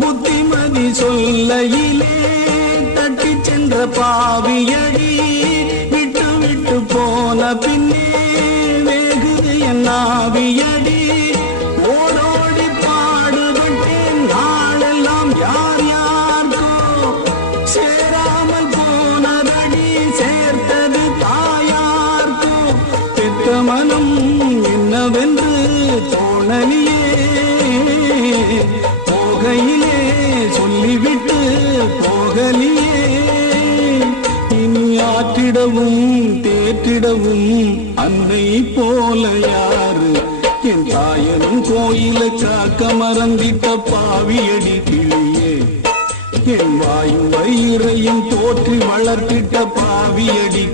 புத்திமதி சொல்லையிலே தட்டி சென்ற பாவியடி விட்டு விட்டு போன பின்னே வேகுது என் ஆவியடி. ஓடோடி பாடுபட்டேன் நாளெல்லாம் யார் யாருக்கோ சேராமல் போனதடி சேர்த்தது தாயார்க்கோ. பெற்ற மனம் என்னவென்று தோணலியே போகையிலே சொல்லிவிட்டு போகலியே. இனி ஆற்றிடவும் தேற்றிடவும் அன்னை போல யாரு? என் தாயனும் கோயிலை காக்க மறந்திட்ட பாவியடி கிளியே. என் வாயும் வயிறையும் தோற்றி வளர்த்திட்ட பாவியடி